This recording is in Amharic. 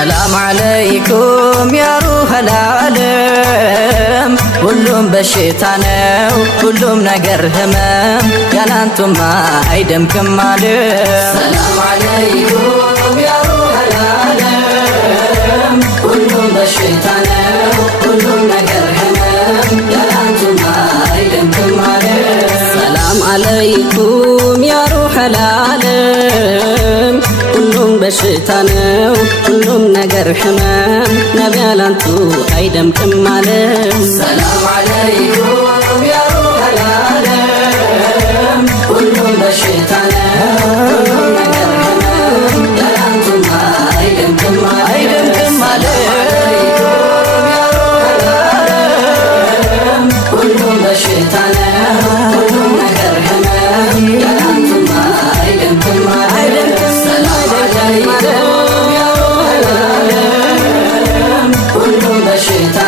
ሰላም አለይኩም ያ ሩሐል ዓለም ሁሉም በሽታ ነው ሁሉም ነገር ህመም ያላንቱማ አይደምቅም ዓለም ሰላም አለይኩም ያ ሩሐል ዓለም ሁሉም በሽታ ነው ሁሉም ነገር ህመም ያላንቱማ አይደምቅም ዓለም ሰላም አለይኩም ያ ሩሐል ዓለም ሁሉም በሽታ ነው ሁሉም ነገር ህመም ነቢ ያላንቱ አይደምቅም ዓለም ሰላም አለይኩም ያ ሩሐል ዓለም ሁሉም በሽታ ነው ሁሉም ነገር ህመም ያላንቱማ አይደምቅም ዓለም ሁሉም በሽታ ነው ሁሉም ነገር ህመም ያላንቱማ አይደምቅም ዓለም ሁሉም በሽታ